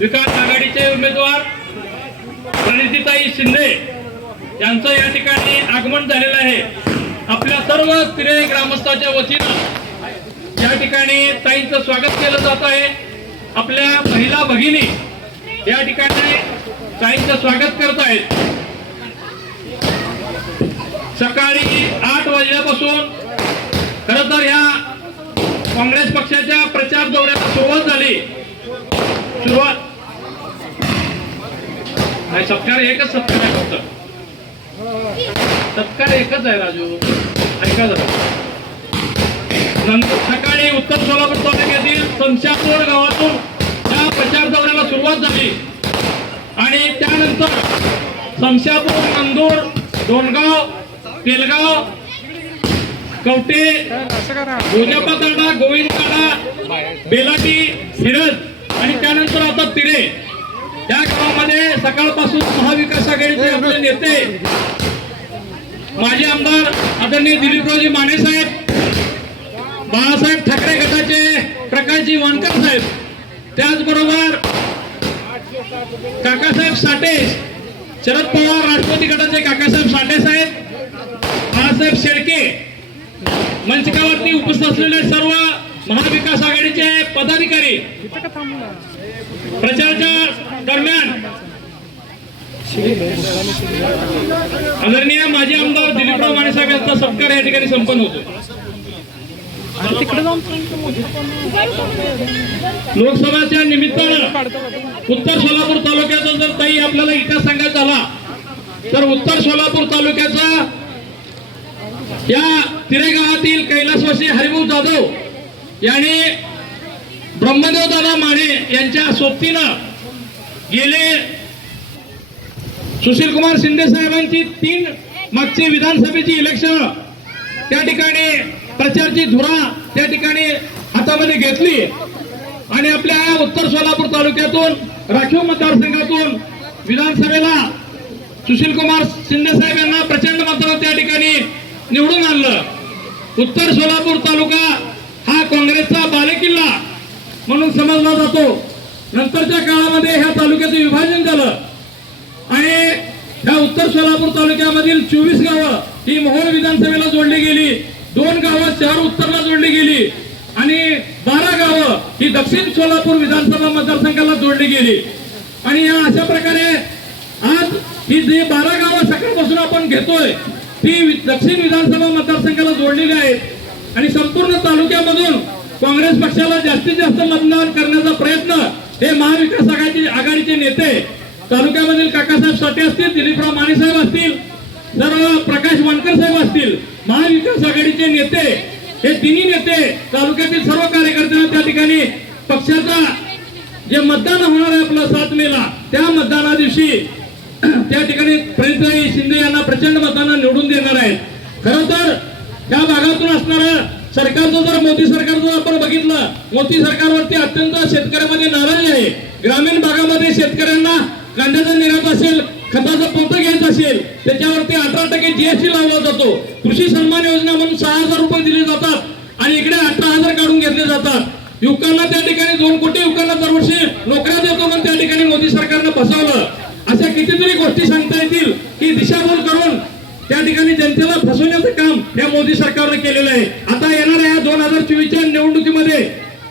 विकास आघाडीचे उमेदवार प्रणितीताई शिंदे यांचं या ठिकाणी आगमन झालेलं आहे. आपल्या सर्व स्त्रिय ग्रामस्थाच्या वतीनं या ठिकाणी ताईंचं स्वागत केलं जात आहे. आपल्या महिला भगिनी या ठिकाणी ताईंचं स्वागत करत आहेत. सकाळी आठ वाजल्यापासून खरं तर ह्या काँग्रेस पक्षाच्या प्रचार दौऱ्याला सुरुवात झाली. सुरुवात नाही सत्कार एकच सत्कार आहे फक्त. सत्कार एकच आहे राजू. ऐका जरा. नंतर सकाळी उत्तर सोलापूर तालुक्यातील संशापूर गावातून या प्रचार दौऱ्याला सुरुवात झाली. आणि त्यानंतर संशापूर नंदूर डोणगाव तेलगाव कवटे गोजपा तांडा गोविंद तांडा बेलाटी हिरज आणि त्यानंतर आता तिरे या गावामध्ये सकाळपासून महाविकास आघाडीचे आपले नेते माजी आमदार आदरणीय दिलीपरावजी माने साहेब बाळासाहेब ठाकरे गटाचे प्रकाशजी वानकर साहेब त्याचबरोबर काकासाहेब साठे शरद पवार राष्ट्रवादी गटाचे काकासाहेब साठे साहेब बाळासाहेब शेळके मंचकावरती उपस्थित असलेले सर्व महाविकास आघाडीचे पदाधिकारी प्रचाराच्या दरम्यान आदरणीय माजी आमदार दिलीपराव माने साहेब यांचा सत्कार या ठिकाणी संपन्न होतो. लोकसभेच्या निमित्तानं उत्तर सोलापूर तालुक्याचा जर ताई आपल्याला इतिहास सांगायचा झाला तर उत्तर सोलापूर तालुक्याचा या तिरे गावातील कैलासवासी हरिभाऊ जाधव यांनी ब्रह्मदेव दादा माने यांच्या सोबतीनं गेले सुशील कुमार शिंदे साहेबांची तीन मागची विधानसभेची इलेक्शन त्या ठिकाणी प्रचारची धुरा त्या ठिकाणी हातामध्ये घेतली. आणि आपल्या उत्तर सोलापूर तालुक्यातून राखीव मतदारसंघातून विधानसभेला सुशील कुमार शिंदे साहेब यांना प्रचंड मतदान त्या ठिकाणी निवडून आणलं. उत्तर सोलापूर तालुका हा काँग्रेसचा बालेकिल्ला म्हणून समजला जातो. नंतरच्या काळामध्ये ह्या तालुक्याचं विभाजन झालं. आणि ह्या उत्तर सोलापूर तालुक्यामधील चोवीस गावं ही मोहोळ विधानसभेला जोडली गेली. दोन गावं शहर उत्तरला जोडली गेली. आणि बारा गावं ही दक्षिण सोलापूर विधानसभा मतदारसंघाला जोडली गेली. आणि या अशा प्रकारे आज ही जी बारा गावं सकाळपासून आपण घेतोय ती दक्षिण विधानसभा मतदारसंघाला जोडलेली आहेत. आणि संपूर्ण तालुक्यामधून काँग्रेस पक्षाला जास्तीत जास्त मतदान करण्याचा प्रयत्न हे महाविकास आघाडी आघाडीचे नेते तालुक्यामधील काकासाहेब साठे असतील दिलीपराव माने साहेब असतील सर्व प्रकाश वानकर साहेब असतील महाविकास आघाडीचे नेते हे तिन्ही नेते तालुक्यातील सर्व कार्यकर्त्यांना त्या ठिकाणी पक्षाचा जे मतदान होणार आहे आपलं सात मेला त्या मतदाना दिवशी त्या ठिकाणी प्रणिताई शिंदे यांना प्रचंड मतांना निवडून देणार आहेत. खरं तर त्या भागातून असणारा सरकारचं जर मोदी सरकार जर आपण बघितलं मोदी सरकारवरती अत्यंत शेतकऱ्यामध्ये नाराजी आहे. ग्रामीण भागामध्ये शेतकऱ्यांना कांद्याचा निर्यात असेल खताचं पंप घ्यायचं असेल त्याच्यावरती अठरा टक्के जीएसटी लावला जातो. कृषी सन्मान योजना म्हणून सहा हजार रुपये दिले जातात आणि इकडे अठरा हजार काढून घेतले जातात. युवकांना त्या ठिकाणी दोन कोटी युवकांना दरवर्षी नोकऱ्या देतो म्हणून त्या ठिकाणी मोदी सरकारनं फसवलं अशा कितीतरी गोष्टी सांगता येतील की दिशाभूल करून त्या ठिकाणी जनतेला फसवण्याचं काम या मोदी सरकारने केलेलं आहे. आता येणाऱ्या या दोन हजार चोवीसच्या निवडणुकीमध्ये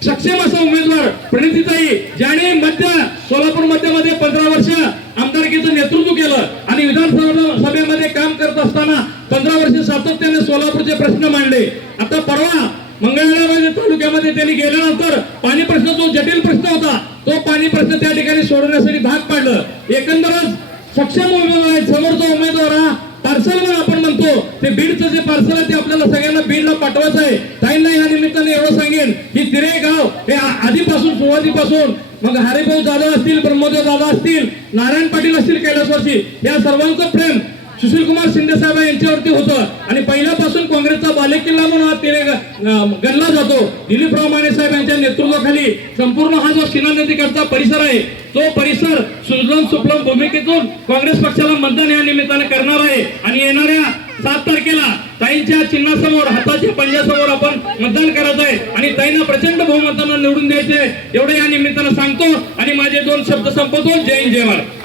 सक्षम असा उमेदवार प्रणितीताई ज्याने मध्य सोलापूर मध्यमध्ये पंधरा वर्ष आमदारकीचं नेतृत्व केलं आणि विधानसभा सभेमध्ये काम करत असताना पंधरा वर्ष सातत्याने सोलापूरचे प्रश्न मांडले. आता परवा मंगळवेढा तालुक्यामध्ये त्यांनी गेल्यानंतर पाणी प्रश्न जो जटिल प्रश्न होता तो पाणी प्रश्न त्या ठिकाणी सोडवण्यासाठी भाग पाडलं. एकंदरच सक्षम उमेदवार समोर जो उमेदवार हा पार्सल म्हणून आपण म्हणतो ते बीडचं जे पार्सल आहे ते आपल्याला सगळ्यांना बीडला पाठवायचं आहे. ताईंना या निमित्ताने एवढं सांगेन की तिरे गाव हे आधीपासून सुरुवातीपासून मग हरिभाऊ जाधव असतील ब्रह्मदेव दादा असतील नारायण पाटील असतील कैलासवासी या सर्वांचं प्रेम सुशील कुमार शिंदे साहेब यांच्यावरती होतं. आणि पहिल्यापासून काँग्रेसचा बालेकिल्ला म्हणून हा तिने गणला जातो. दिलीपराव माने साहेब यांच्या नेतृत्वाखाली संपूर्ण हा जो सिन्हा नदीकडचा परिसर आहे तो परिसर सुजलम सुफलम भूमिकेतून काँग्रेस पक्षाला मतदान या निमित्ताने करणार आहे. आणि येणाऱ्या सात तारखेला ताईंच्या चिन्हासमोर हाताच्या पंजासमोर आपण मतदान करायचं आहे. आणि ताईंना प्रचंड बहुमतानं निवडून द्यायचंय एवढं या निमित्तानं सांगतो. आणि माझे दोन शब्द संपवतो. जय हिंद जय महाराज